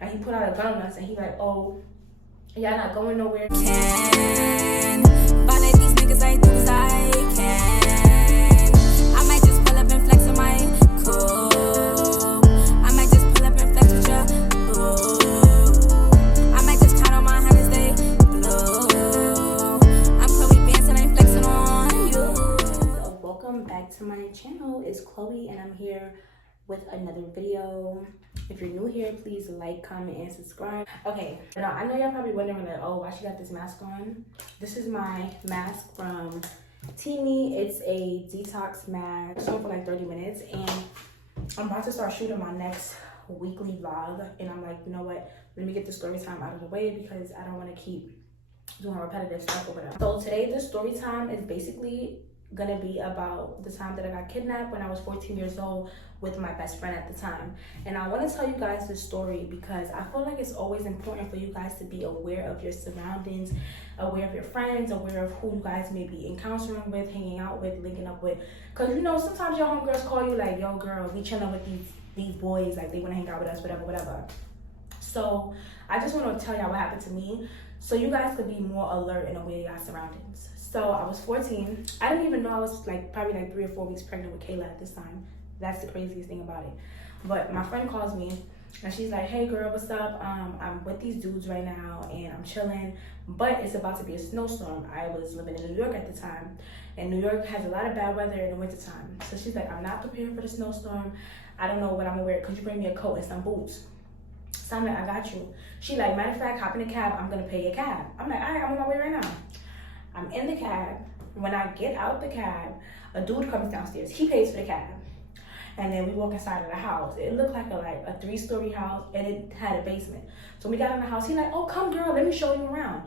And he put out a gun on us and he like, oh, y'all not going nowhere. Can violate these niggas ain't do as I can. I might just pull up and flex on my cool. I might just pull up and flex with ya. Ooh. I might just count on my hundreds, they blue. I'm Chloe Benson, ain't flexing on you. So welcome back to my channel. It's Chloe and I'm here with another video. If you're new here, please like, comment, and subscribe. Okay, now I know y'all probably wondering like, oh, why she got this mask on. This is my mask from Teami. It's a detox mask. It's on for like 30 minutes and I'm about to start shooting my next weekly vlog. And I'm like, you know what? Let me get the story time out of the way because I don't want to keep doing repetitive stuff or whatever. So today the story time is basically gonna be about the time that I got kidnapped when I was 14 years old with my best friend at the time. And I want to tell you guys this story because I feel like it's always important for you guys to be aware of your surroundings, aware of your friends, aware of who you guys may be encountering with, hanging out with, linking up with. Because you know, sometimes your homegirls call you like, yo girl, we chilling with these boys, like they want to hang out with us, whatever. So I just want to tell y'all what happened to me so you guys could be more alert and aware of your surroundings. So I was 14. I didn't even know I was probably 3 or 4 weeks pregnant with Kayla at this time. That's the craziest thing about it. But my friend calls me and she's like, hey girl, what's up? I'm with these dudes right now and I'm chilling, but it's about to be a snowstorm. I was living in New York at the time and New York has a lot of bad weather in the wintertime. So she's like, I'm not prepared for the snowstorm. I don't know what I'm gonna wear. Could you bring me a coat and some boots? So I'm like, I got you. She like, matter of fact, hop in the cab. I'm gonna pay your cab. I'm like, all right, I'm on my way right now. I'm in the cab. When I get out the cab, a dude comes downstairs. He pays for the cab. And then we walk inside of the house. It looked like a 3-story house and it had a basement. So when we got in the house, he's like, oh, come girl, let me show you around.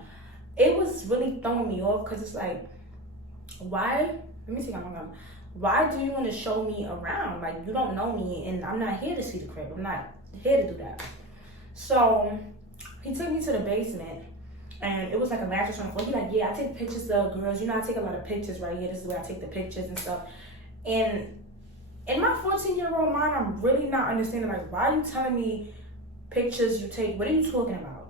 It was really throwing me off because it's like, why? Let me see how I'm going. Why do you want to show me around? Like, you don't know me and I'm not here to see the crib. I'm not here to do that. So he took me to the basement. And it was like a mattress on the floor. He's like, yeah, I take pictures of girls. You know, I take a lot of pictures right here. This is where I take the pictures and stuff. And in my 14-year-old mind, I'm really not understanding, like, why are you telling me pictures you take? What are you talking about?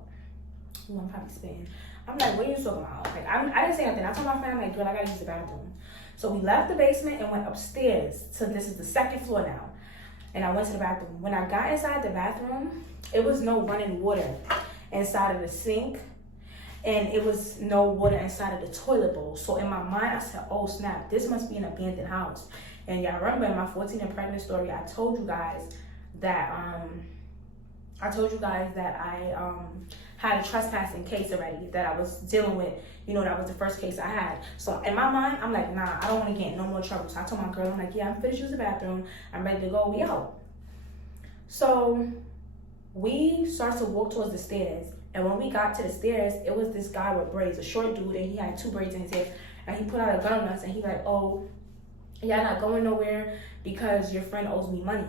Ooh, I'm probably spitting. I'm like, what are you talking about? Like, I didn't say nothing. I told my friend, like, girl, I gotta use the bathroom. So we left the basement and went upstairs. So this is the 2nd floor now. And I went to the bathroom. When I got inside the bathroom, it was no running water inside of the sink. And it was no water inside of the toilet bowl. So in my mind, I said, oh snap, this must be an abandoned house. And y'all remember in my 14 and pregnant story, I told you guys that I had a trespassing case already that I was dealing with. You know, that was the first case I had. So in my mind, I'm like, nah, I don't want to get in no more trouble. So I told my girl, I'm like, yeah, I'm finished using the bathroom. I'm ready to go. We out. So we start to walk towards the stairs. And when we got to the stairs, it was this guy with braids, a short dude, and he had 2 braids in his hair. And he put out a gun on us, and he like, oh, y'all not going nowhere because your friend owes me money.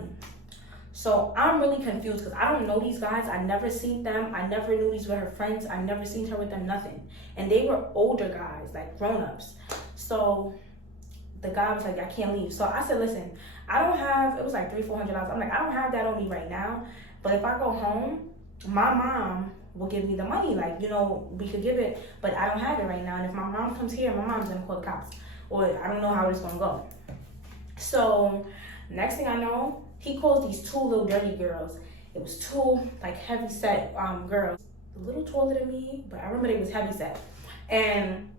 So I'm really confused because I don't know these guys. I never seen them. I never knew these were her friends. I never seen her with them, nothing. And they were older guys, like grown-ups. So the guy was like, I can't leave. So I said, listen, I don't have, it was like $300-400. I'm like, I don't have that on me right now. But if I go home, my mom will give me the money. Like, you know, we could give it, but I don't have it right now. And if my mom comes here, my mom's gonna call the cops. Or I don't know how it's gonna go. So next thing I know, he calls these 2 little dirty girls. It was 2 like heavy set girls. A little taller than me, but I remember they was heavy set. And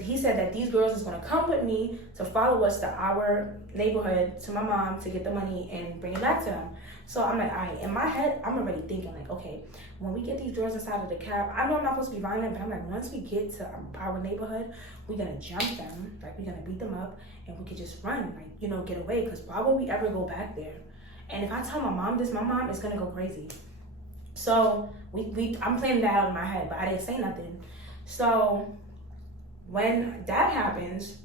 he said that these girls is gonna come with me to follow us to our neighborhood, to my mom, to get the money and bring it back to them. So I'm like, all right, in my head, I'm already thinking like, okay, when we get these girls inside of the cab, I know I'm not supposed to be violent, but I'm like, once we get to our neighborhood, we're gonna jump them, like we're gonna beat them up and we could just run, like, you know, get away, because why would we ever go back there? And if I tell my mom this, my mom is gonna go crazy. So I'm planning that out in my head, but I didn't say nothing. So when that happens,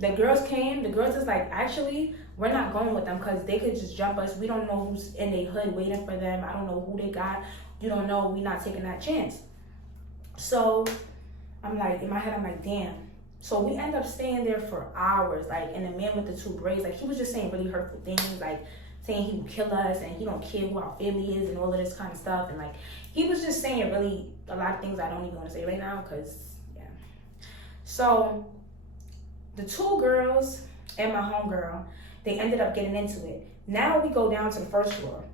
the girls came, the girls is like, actually, we're not going with them because they could just jump us. We don't know who's in their hood waiting for them. I don't know who they got. You don't know. We're not taking that chance. So I'm like, in my head, I'm like, damn. So we end up staying there for hours. Like, and the man with the 2 braids, like, he was just saying really hurtful things, like, saying he would kill us and he don't care who our family is and all of this kind of stuff. And like, he was just saying really a lot of things I don't even want to say right now because, yeah. So the two girls and my homegirl, they ended up getting into it. Now we go down to the first floor.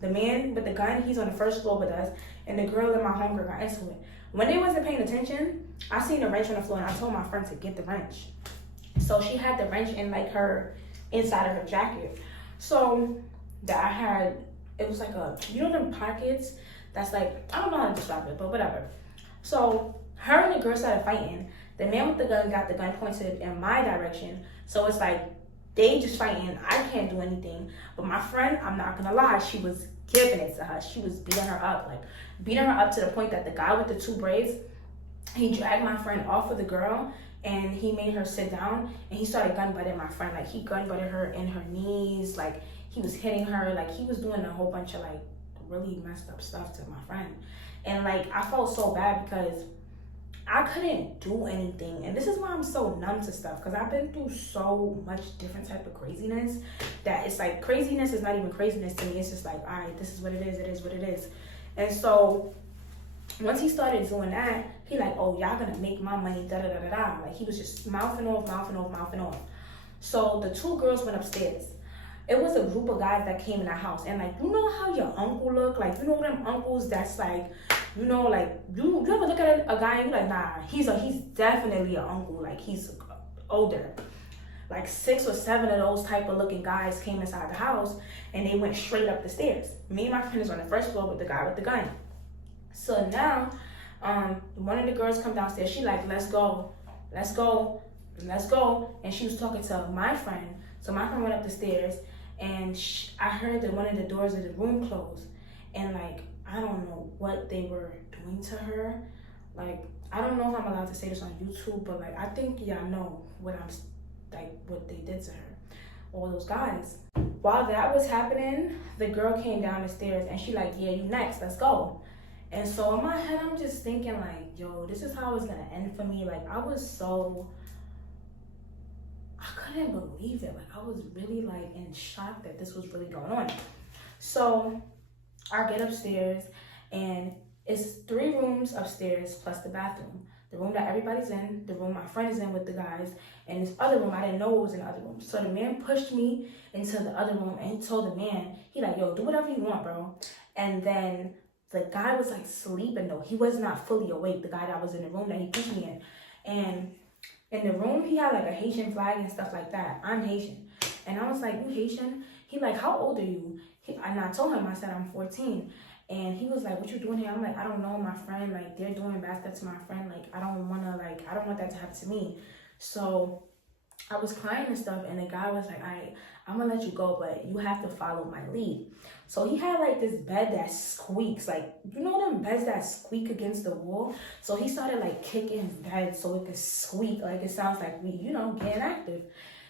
The man with the gun, he's on the first floor with us, and the girl and my homegirl got into it. When they wasn't paying attention, I seen a wrench on the floor and I told my friend to get the wrench. So she had the wrench in like her, inside of her jacket. So that I had, it was like a, you know them pockets that's like, I don't know how to describe it, but whatever. So her and the girl started fighting. The man with the gun got the gun pointed in my direction. So it's like, they just fighting. I can't do anything. But my friend, I'm not gonna lie, she was giving it to her. She was beating her up, like beating her up to the point that the guy with the two braids, he dragged my friend off of the girl and he made her sit down and he started gun butting my friend. Like he gun butted her in her knees, like he was hitting her, like he was doing a whole bunch of like really messed up stuff to my friend. And like I felt so bad because I couldn't do anything. And this is why I'm so numb to stuff, because I've been through so much different type of craziness that it's like craziness is not even craziness to me. It's just like, all right, this is what it is what it is. And so once he started doing that, he like, oh, y'all gonna make my money, da da da da da. Like he was just mouthing off. So the two girls went upstairs. It was a group of guys that came in the house, and like, you know how your uncle look, like, you know them uncles that's like, you know, like, you ever look at a guy and you're like, nah, he's definitely an uncle, like he's older. Like 6 or 7 of those type of looking guys came inside the house and they went straight up the stairs. Me and my friend is on the first floor with the guy with the gun. So now, one of the girls come downstairs. She like, let's go. And she was talking to my friend. So my friend went up the stairs and I heard that one of the doors of the room closed. And like, I don't know what they were doing to her. Like, I don't know if I'm allowed to say this on YouTube, but like, I think y'all know what they did to her. All those guys. While that was happening, the girl came down the stairs and she like, yeah, you next, let's go. And so in my head, I'm just thinking like, yo, this is how it's gonna end for me. Like, I couldn't believe it. Like, I was really like in shock that this was really going on. So I get upstairs and it's 3 rooms upstairs plus the bathroom. The room that everybody's in, the room my friend is in with the guys, and this other room, I didn't know it was in the other room. So the man pushed me into the other room and he told the man, he like, yo, do whatever you want, bro. And then the guy was like sleeping though. He was not fully awake, the guy that was in the room that he pushed me in. And in the room, he had like a Haitian flag and stuff like that. I'm Haitian. And I was like, you Haitian? He like, how old are you? And I told him, I said, I'm 14. And he was like, what you doing here? I'm like, I don't know, my friend. Like, they're doing bad stuff to my friend. Like, I don't want that to happen to me. So I was crying and stuff. And the guy was like, all right, I'm going to let you go, but you have to follow my lead. So he had like this bed that squeaks. Like, you know them beds that squeak against the wall? So he started like kicking his bed so it could squeak. Like, it sounds like we, you know, getting active.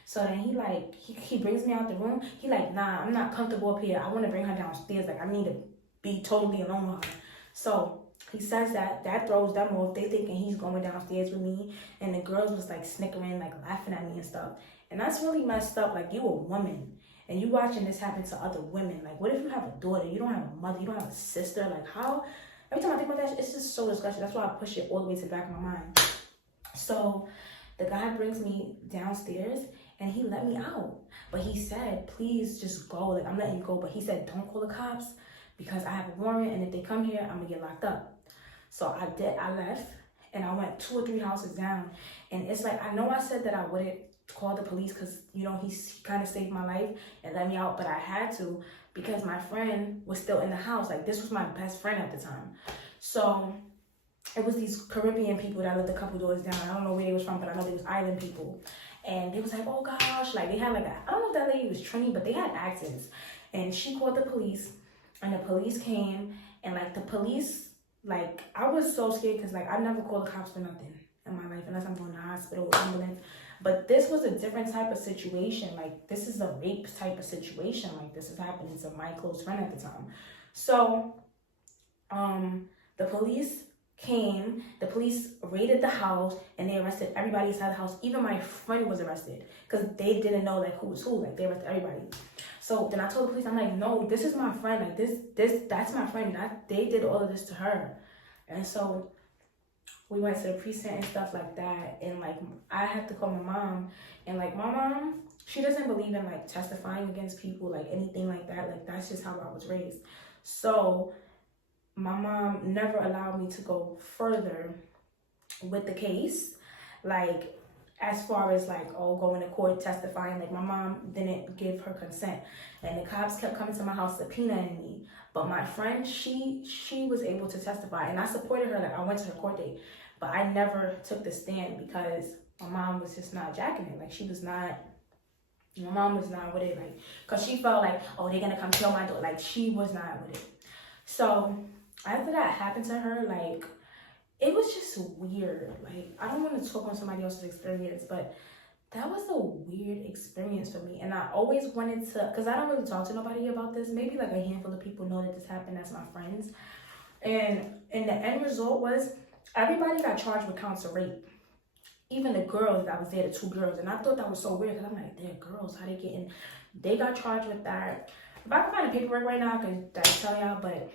So then he brings me out the room. He like, nah, I'm not comfortable up here. I want to bring her downstairs. Like, I need to be totally alone with her. So he says that throws them off. They thinking he's going downstairs with me. And the girls was like snickering, like laughing at me and stuff. And that's really messed up. Like, you a woman and you watching this happen to other women. Like, what if you have a daughter? You don't have a mother. You don't have a sister. Like, how? Every time I think about that, it's just so disgusting. That's why I push it all the way to the back of my mind. So the guy brings me downstairs and he let me out. But he said, please just go. Like, I'm letting you go. But he said, don't call the cops because I have a warrant. And if they come here, I'm going to get locked up. So I did. I left and I went 2 or 3 houses down. And it's like, I know I said that I wouldn't call the police because, you know, he kind of saved my life and let me out. But I had to because my friend was still in the house. Like, this was my best friend at the time. So it was these Caribbean people that lived a couple doors down. I don't know where they was from, but I know they was island people. And they was like, oh gosh, like they had like, I don't know if that lady was Trini, but they had accents. And she called the police and the police came and like the police, like I was so scared because like I never called the cops for nothing in my life unless I'm going to the hospital or ambulance. But this was a different type of situation. Like this is a rape type of situation. Like this is happening to my close friend at the time. So the police came, the police raided the house, and they arrested everybody inside the house. Even my friend was arrested because they didn't know like who was who. Like they arrested everybody. So then I told the police, I'm like, no, this is my friend. Like that's my friend. They did all of this to her. And so we went to the precinct and stuff like that. And like I had to call my mom, and like my mom, she doesn't believe in like testifying against people, like anything like that. Like that's just how I was raised. So my mom never allowed me to go further with the case, like as far as like, oh, going to court testifying. Like my mom didn't give her consent, and the cops kept coming to my house subpoenaing me. But my friend, she was able to testify, and I supported her. Like I went to her court date, but I never took the stand because my mom was just not jacking it. Like she was not. My mom was not with it, like, cause she felt like, oh, they're gonna come kill my daughter. Like she was not with it. So after that happened to her, like it was just weird. Like I don't want to talk on somebody else's experience, but that was a weird experience for me. And I always wanted to, cause I don't really talk to nobody about this. Maybe like a handful of people know that this happened. That's my friends. And the end result was everybody got charged with counts of rape. Even the girls that was there, the 2 girls. And I thought that was so weird because I'm like, they're girls. How they getting? They got charged with that. If I can find the paperwork right now, I can tell y'all, but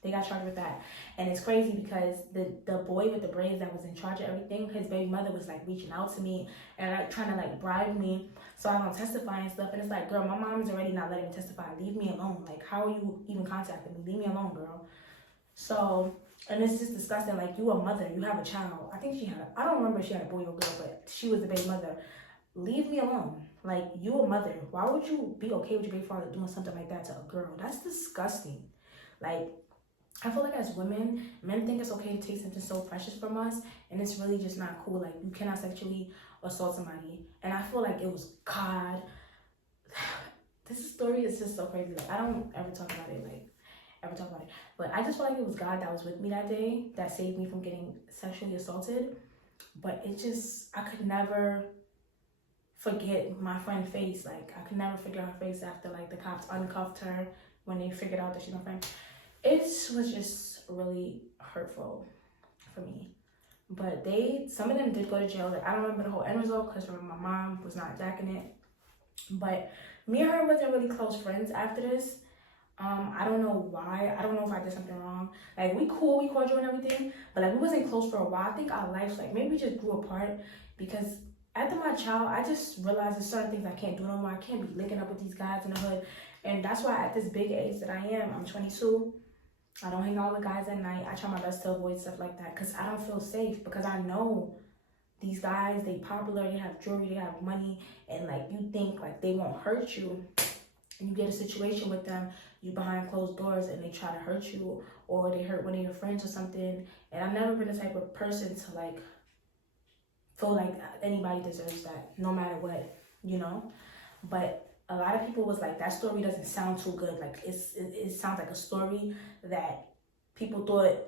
they got charged with that. And it's crazy because the boy with the braids that was in charge of everything, his baby mother was like reaching out to me and like trying to like bribe me so I don't testify and stuff. And it's like, girl, my mom is already not letting me testify. Leave me alone. Like, how are you even contacting me? Leave me alone, girl. So, and it's just disgusting. Like, you a mother, you have a child. I think she had, I don't remember if she had a boy or girl, but she was the baby mother. Leave me alone. Like, you a mother. Why would you be okay with your baby father doing something like that to a girl? That's disgusting. Like, I feel like as women, men think it's okay to take something so precious from us, and it's really just not cool. Like, you cannot sexually assault somebody. And I feel like it was God. This story is just so crazy. Like, I don't ever talk about it, but I just feel like it was God that was with me that day that saved me from getting sexually assaulted. But it just, I could never forget my friend's face. Like, I could never forget her face after, like, the cops uncuffed her when they figured out that she's my friend. It was just really hurtful for me. But some of them did go to jail. Like, I don't remember the whole end result because my mom was not jacking it. But me and her wasn't really close friends after this. I don't know why. I don't know if I did something wrong. Like, we cordial and everything, but like we wasn't close for a while. I think our lives, like, maybe we just grew apart because after my child, I just realized there's certain things I can't do no more. I can't be linking up with these guys in the hood. And that's why at this big age that I am, I'm 22, I don't hang out with guys at night. I try my best to avoid stuff like that because I don't feel safe, because I know these guys, they popular, they have jewelry, they have money, and like you think like they won't hurt you. And you get a situation with them, you behind closed doors, and they try to hurt you, or they hurt one of your friends or something. And I've never been the type of person to like feel like anybody deserves that, no matter what, you know. But a lot of people was like, that story doesn't sound too good. Like it sounds like a story that people thought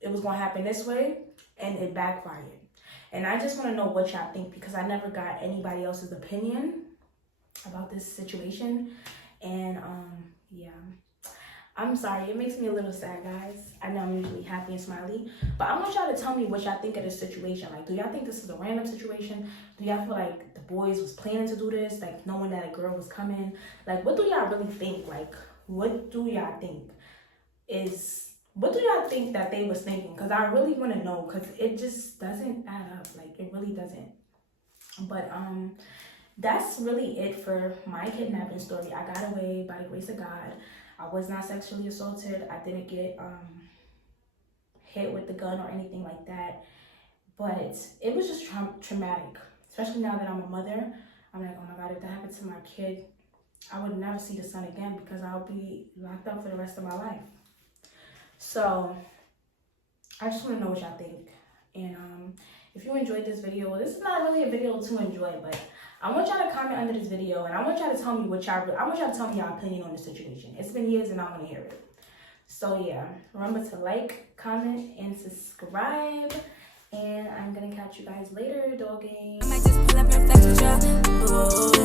it was gonna happen this way, and it backfired. And I just want to know what y'all think, because I never got anybody else's opinion about this situation. And yeah, I'm sorry, it makes me a little sad, guys. I know I'm usually happy and smiley, but I want y'all to tell me what y'all think of this situation. Like, do y'all think this is a random situation? Do y'all feel like the boys was planning to do this, like knowing that a girl was coming? Like, what do y'all really think? Like, what do y'all think that they was thinking? Because I really want to know, because it just doesn't add up. Like, it really doesn't. But that's really it for my kidnapping story. I got away by the grace of God. I was not sexually assaulted. I didn't get hit with the gun or anything like that. But it was just traumatic, especially now that I'm a mother. I'm like, oh my God, if that happened to my kid, I would never see the sun again, because I'll be locked up for the rest of my life. So I just want to know what y'all think. And if you enjoyed this video, this is not really a video to enjoy, but I want y'all to comment under this video, and I want y'all to tell me I want y'all to tell me your opinion on the situation. It's been years and I want to hear it. So yeah, remember to like, comment, and subscribe. And I'm gonna catch you guys later, doggy. I might just pull up and flex with ya. Ooh.